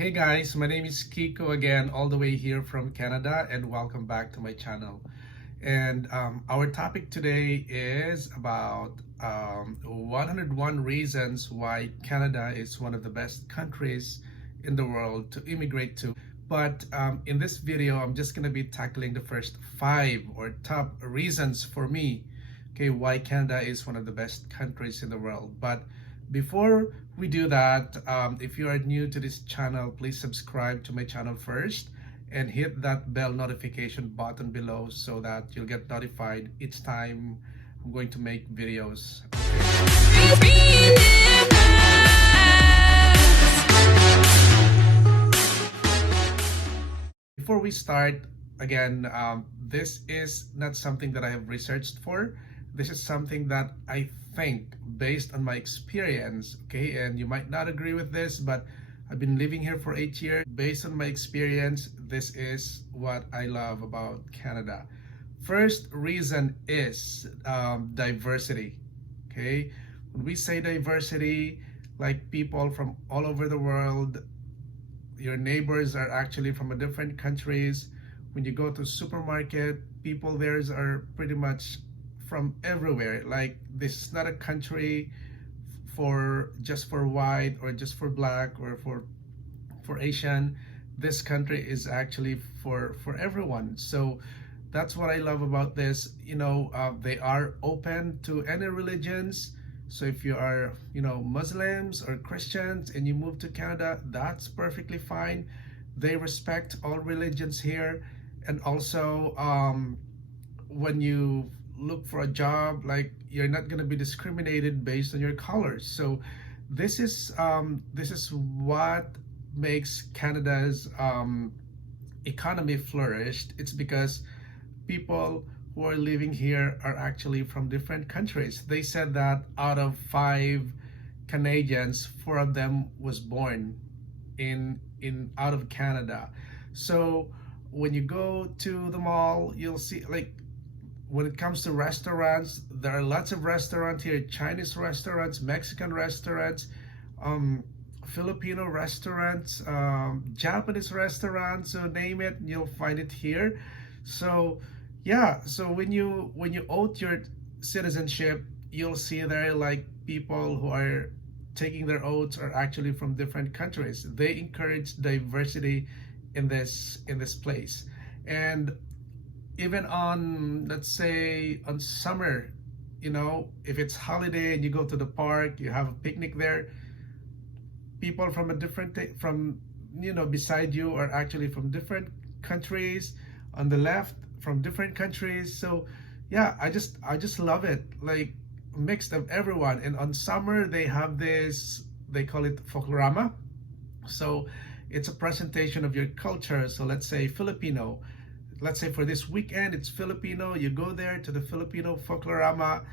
Hey guys, my name is Kiko again, all the way here from Canada, and welcome back to my channel. And our topic today is about 101 reasons why Canada is one of the best countries in the world to immigrate to. But in this video, I'm just going to be tackling the first 5 or top reasons for me, okay, why Canada is one of the best countries in the world. But before we do that, if you are new to this channel, please subscribe to my channel first and hit that bell notification button below so that you'll get notified each time I'm going to make videos. Before we start, again, this is not something that I have researched for. This is something that I think based on my experience, okay? And you might not agree with this, but I've been living here for 8 years. Based on my experience, this is what I love about Canada. First reason is diversity, okay? When we say diversity, like people from all over the world, your neighbors are actually from a different countries. When you go to supermarket, people there are pretty much from everywhere. Like, this is not a country for just for white or just for black or for Asian. This country is actually for everyone. So that's what I love about this. They are open to any religions. So if you are, Muslims or Christians and you move to Canada, that's perfectly fine. They respect all religions here. And also, when you look for a job, like, you're not going to be discriminated based on your colors. So this is what makes Canada's economy flourished. It's because people who are living here are actually from different countries. They said that out of 5 Canadians, 4 of them was born in out of Canada. So when you go to the mall, you'll see, like, when it comes to restaurants, there are lots of restaurants here: Chinese restaurants, Mexican restaurants, Filipino restaurants, Japanese restaurants, so name it, you'll find it here. So yeah, so when you oath your citizenship, you'll see there, like, people who are taking their oaths are actually from different countries. They encourage diversity in this place. And even on, let's say, on summer, if it's holiday and you go to the park, you have a picnic there, people from beside you are actually from different countries. On the left, from different countries. So yeah, I just love it, like, mixed of everyone. And on summer, they have this, they call it folklorama. So it's a presentation of your culture. So let's say Filipino, let's say for this weekend it's Filipino, you go there to the Filipino folklorama,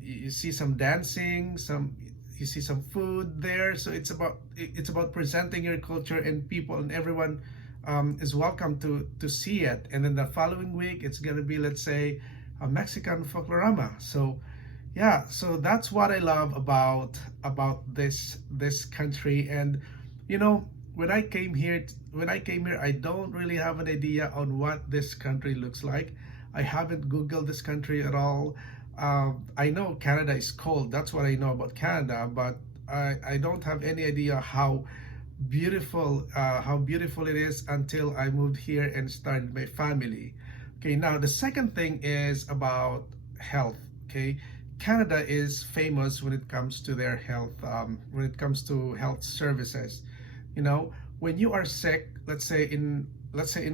you see some dancing, you see some food there. So it's about presenting your culture, and people and everyone is welcome to see it. And then the following week, it's gonna be, let's say, a Mexican folklorama. So yeah, so that's what I love about this country. And when I came here, I don't really have an idea on what this country looks like. I haven't Googled this country at all. I know Canada is cold. That's what I know about Canada, but I don't have any idea how beautiful it is until I moved here and started my family. Okay, now the second thing is about health. Okay, Canada is famous when it comes to their health, when it comes to health services. When you are sick, let's say in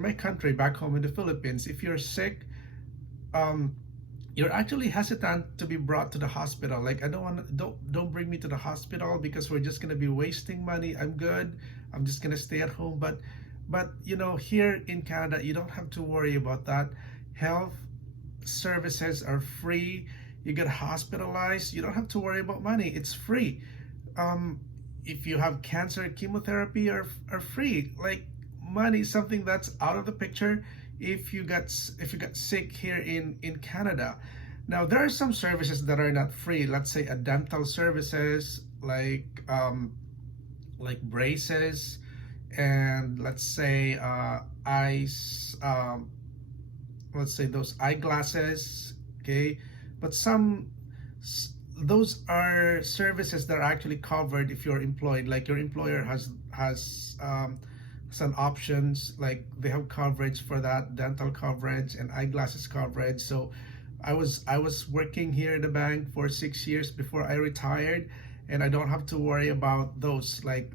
my country, back home in the Philippines, if you're sick, you're actually hesitant to be brought to the hospital. Like, don't bring me to the hospital because we're just gonna be wasting money. I'm good. I'm just gonna stay at home. But here in Canada, you don't have to worry about that. Health services are free. You get hospitalized, you don't have to worry about money. It's free. If you have cancer, chemotherapy are free. Like, money is something that's out of the picture if you got sick here in Canada. Now, there are some services that are not free. Let's say a dental services, like braces. and eyes, let's say those eyeglasses, okay. But those are services that are actually covered if you're employed, like your employer has some options, like they have coverage for that, dental coverage and eyeglasses coverage. So I was working here in the bank for 6 years before I retired, and I don't have to worry about those, like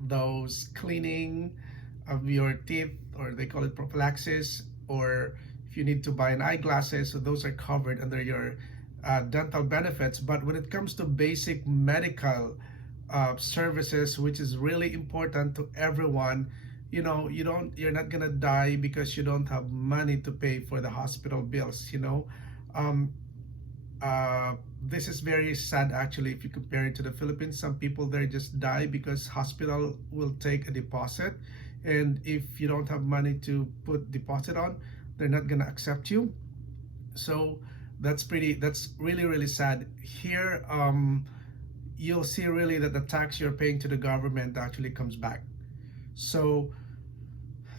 those cleaning of your teeth, or they call it prophylaxis, or if you need to buy an eyeglasses, so those are covered under your dental benefits. But when it comes to basic medical services, which is really important to everyone, you're not gonna die because you don't have money to pay for the hospital bills. um, this is very sad actually. If you compare it to the Philippines, some people there just die because hospital will take a deposit, and if you don't have money to put deposit on, they're not gonna accept you. So that's really really sad here. You'll see really that the tax you're paying to the government actually comes back. So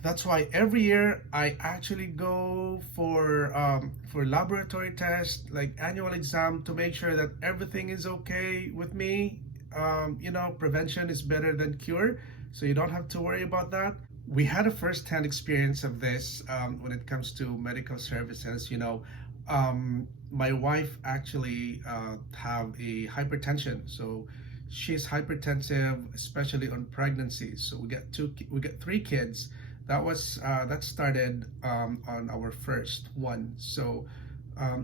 that's why every year I actually go for laboratory tests, like annual exam, to make sure that everything is okay with me. Prevention is better than cure, so you don't have to worry about that. We had a first-hand experience of this when it comes to medical services. My wife actually have a hypertension, so she's hypertensive, especially on pregnancies. So we get three kids. That started on our first one. So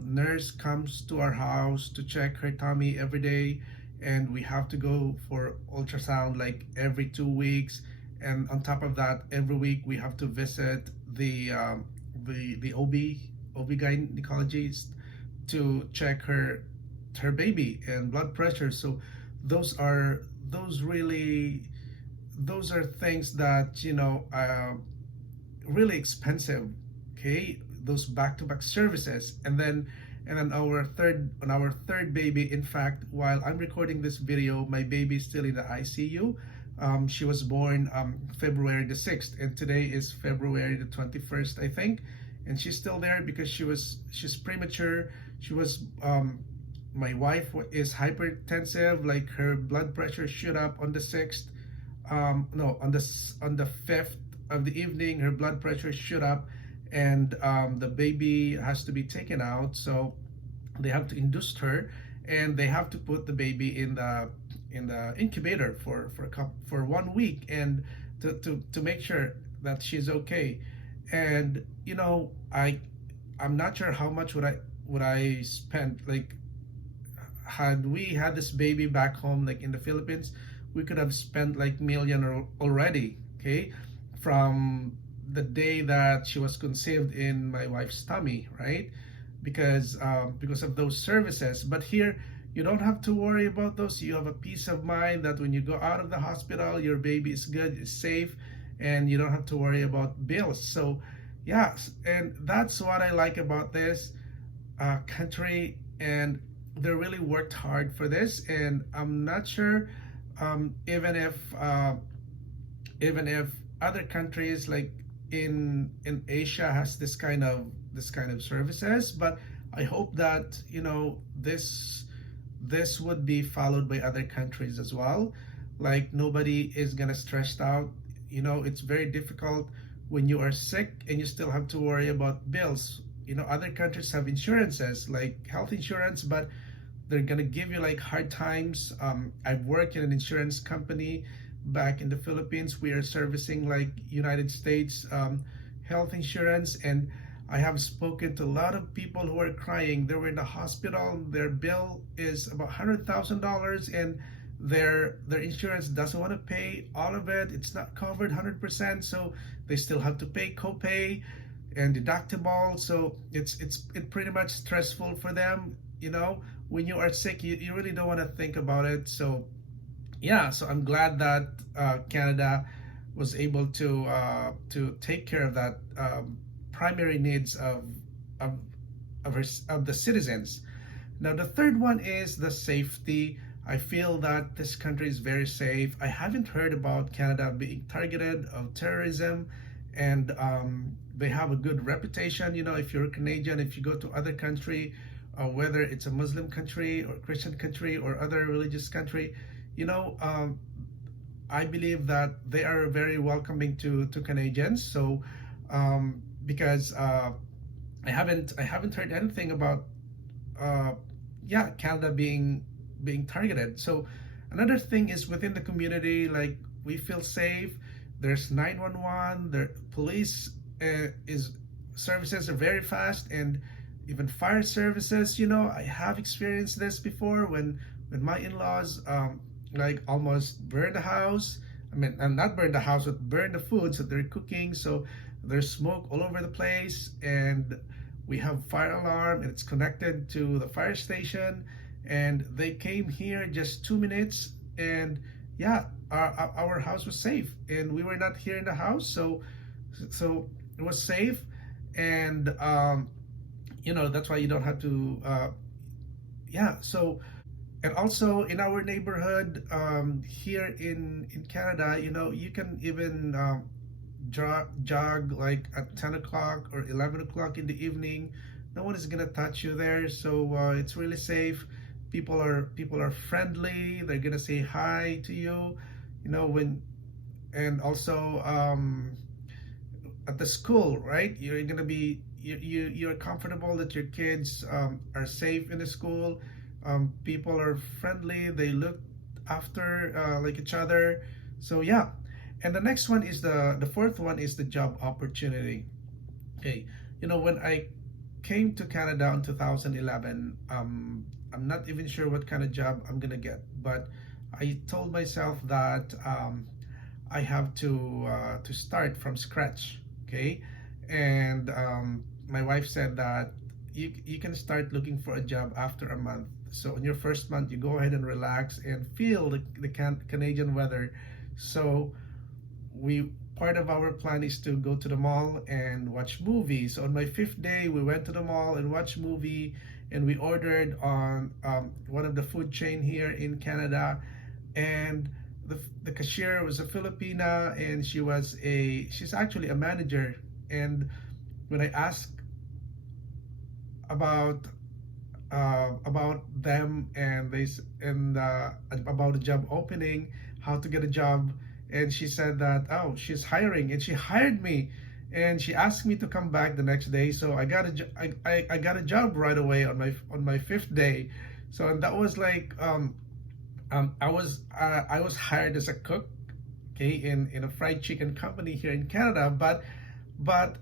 nurse comes to our house to check her tummy every day, and we have to go for ultrasound like every 2 weeks. And on top of that, every week we have to visit the OB gynecologist to check her baby and blood pressure. So those are those are things that really expensive. Okay, those back-to-back services. And then our third baby, in fact, while I'm recording this video, my baby is still in the ICU. She was born February the 6th, and today is February the 21st, I think. And she's still there because she's premature. She was my wife is hypertensive, like her blood pressure shoot up on the 6th. No, on the 5th of the evening, her blood pressure shoot up, and the baby has to be taken out. So they have to induce her, and they have to put the baby in the incubator for 1 week, and to make sure that she's okay. And I'm not sure how much would I spend. Like, had we had this baby back home, like in the Philippines, we could have spent like million already, okay, from the day that she was conceived in my wife's tummy, right? Because of those services. But here, you don't have to worry about those. You have a peace of mind that when you go out of the hospital, your baby is good, is safe, and you don't have to worry about bills. So yeah, and that's what I like about this country, and they really worked hard for this. And I'm not sure, even if other countries like in Asia has this kind of services. But I hope that this would be followed by other countries as well. Like, nobody is gonna stressed out. It's very difficult when you are sick and you still have to worry about bills. Other countries have insurances like health insurance, but they're gonna give you like hard times. I've worked in an insurance company back in the Philippines. We are servicing like United States health insurance, and I have spoken to a lot of people who are crying. They were in the hospital. Their bill is about $100,000, and their insurance doesn't want to pay all of it. It's not covered 100%, so they still have to pay copay and deductible. So it's pretty much stressful for them. When you are sick, you really don't want to think about it. So yeah, so I'm glad that Canada was able to take care of that primary needs of the citizens. Now the third one is the safety I feel that this country is very safe. I haven't heard about Canada being targeted of terrorism, and they have a good reputation. You know, if you're a Canadian, if you go to other country, whether it's a Muslim country or Christian country or other religious country, you know, I believe that they are very welcoming to Canadians. So because I haven't heard anything about yeah, Canada being targeted. So another thing is within the community, like we feel safe. There's 911. The police is services are very fast, and even fire services. You know, I have experienced this before when my in-laws like almost burned the house. I mean, and not burn the house, but burn the food that they're cooking. So there's smoke all over the place, and we have fire alarm, and it's connected to the fire station. And they came here just 2 minutes, and yeah, our house was safe, and we were not here in the house, so it was safe. And you know, that's why you don't have to yeah. So and also in our neighborhood here in Canada, you know, you can even jog like at 10 o'clock or 11 o'clock in the evening. No one is gonna touch you there, so it's really safe. People are friendly. They're gonna say hi to you, you know, when. And also at the school, right? You're gonna be you're comfortable that your kids are safe in the school. People are friendly. They look after like each other. So yeah. And the next one is the fourth one is the job opportunity. Okay, you know, when I came to Canada in 2011, I'm not even sure what kind of job I'm gonna get, but I told myself that I have to start from scratch. Okay, and my wife said that you can start looking for a job after a month. So in your first month, you go ahead and relax and feel the Canadian weather. So we part of our plan is to go to the mall and watch movies. So on my fifth day, we went to the mall and watched movie, and we ordered on one of the food chain here in Canada. And the cashier was a Filipina, and she's actually a manager. And when I asked about them, and about the job opening, how to get a job, and she said that, oh, she's hiring, and she hired me, and she asked me to come back the next day. So I got I got a job right away on my fifth day. So, and that was like I was hired as a cook, okay, in a fried chicken company here in Canada. But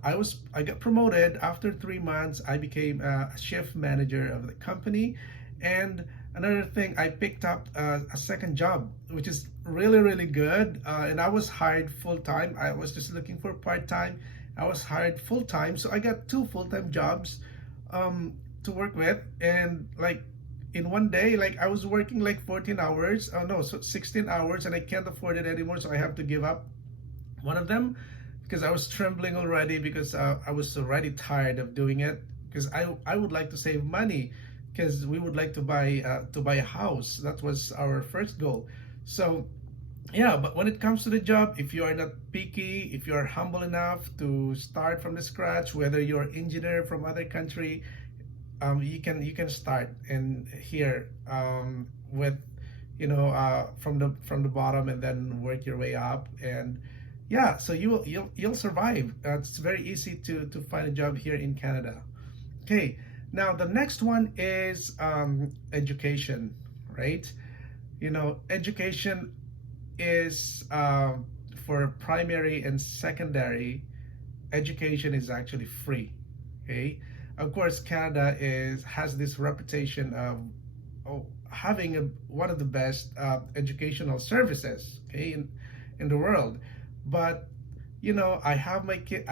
I got promoted after 3 months. I became a shift manager of the company. And another thing, I picked up a second job, which is really good. And I was hired full time. I was just looking for part time. I was hired full time, so I got 2 full-time jobs to work with. And like in one day, like I was working like 14 hours. Oh no, so 16 hours, and I can't afford it anymore. So I have to give up one of them because I was trembling already, because I was already tired of doing it, because I would like to save money, because we would like to buy a house. That was our first goal. So yeah, but when it comes to the job, if you are not picky, if you are humble enough to start from the scratch, whether you're an engineer from other country, you can start and here with, you know, from the bottom, and then work your way up. And yeah, so you'll survive. It's very easy to find a job here in Canada. Okay, now the next one is education, right? You know, education is for primary and secondary education is actually free. Okay, of course, Canada has this reputation of having one of the best educational services, okay, in the world. But you know, I have my kid.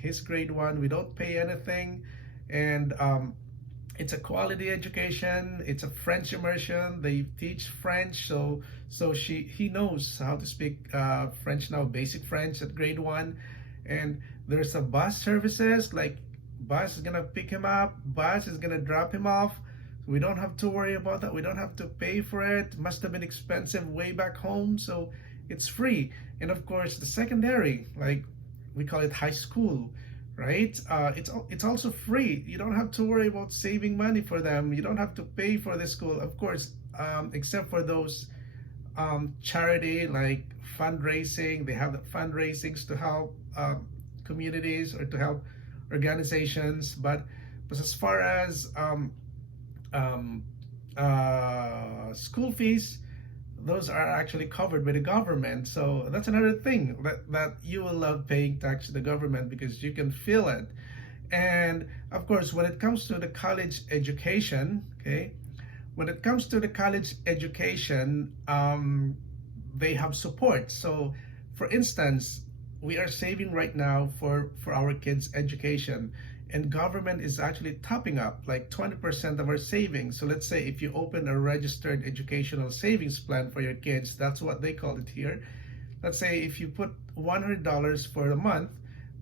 He's grade 1. We don't pay anything, and it's a quality education. It's a French immersion. They teach French, so he knows how to speak French now, basic French at grade 1. And there's a bus services, like bus is gonna pick him up, bus is gonna drop him off. We don't have to worry about that. We don't have to pay for it. Must have been expensive way back home, so it's free. And of course, the secondary, like we call it high school, right? It's also free. You don't have to worry about saving money for them. You don't have to pay for the school, of course, except for those charity like fundraising. They have the fundraisings to help communities or to help organizations. But as far as um, school fees, those are actually covered by the government. So that's another thing that you will love paying tax to the government because you can feel it. And of course, when it comes to the college education, okay, when it comes to the college education, they have support. So for instance, we are saving right now for our kids' education, and government is actually topping up like 20% of our savings. So let's say if you open a registered educational savings plan for your kids, that's what they call it here. Let's say if you put $100 for a month,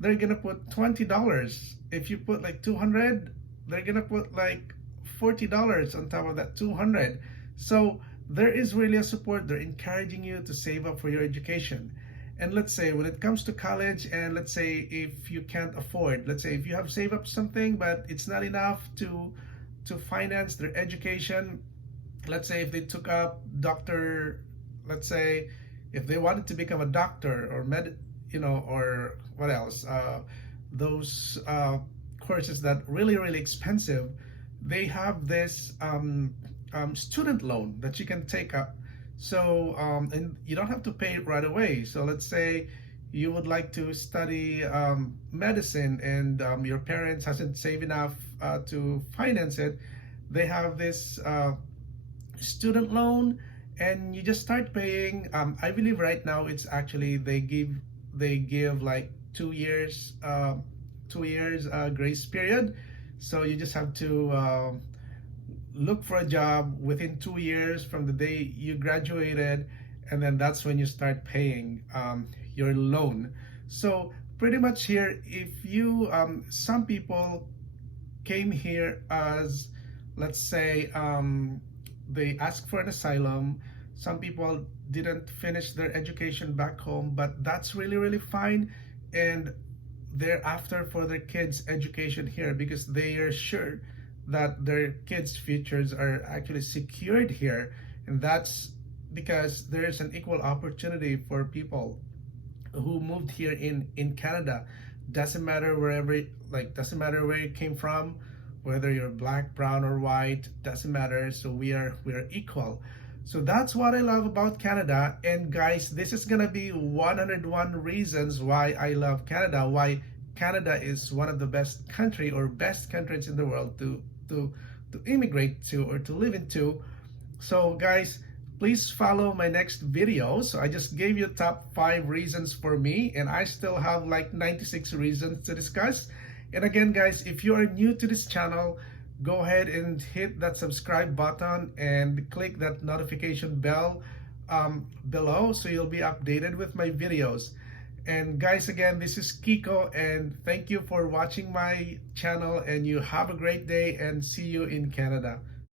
they're gonna put $20. If you put like 200, they're gonna put like $40 on top of that 200. So there is really a support. They're encouraging you to save up for your education. And let's say when it comes to college, and let's say if you can't afford, let's say if you have saved up something but it's not enough to finance their education. Let's say if they took up doctor, let's say if they wanted to become a doctor or or what else, those courses that really expensive, they have this student loan that you can take up. So and you don't have to pay it right away. So let's say you would like to study medicine, and your parents hasn't saved enough to finance it. They have this student loan, and you just start paying. I believe right now it's actually they give like 2 years grace period. So you just have to look for a job within 2 years from the day you graduated, and then that's when you start paying your loan. So pretty much here, if you some people came here as, let's say, they asked for an asylum. Some people didn't finish their education back home, but that's really fine. And they're after for their kids' education here because they are sure that their kids' futures are actually secured here. And that's because there's an equal opportunity for people who moved here in Canada. Doesn't matter doesn't matter where you came from, whether you're black, brown, or white, doesn't matter. So we are equal. So that's what I love about Canada. And guys, this is gonna be 101 reasons why I love Canada, why Canada is one of the best countries in the world to immigrate to or to live into. So guys, please follow my next video. So I just gave you top 5 reasons for me, and I still have like 96 reasons to discuss. And again, guys, if you are new to this channel, go ahead and hit that subscribe button and click that notification bell below so you'll be updated with my videos. And guys, again, this is Kiko, and thank you for watching my channel, and you have a great day, and see you in Canada.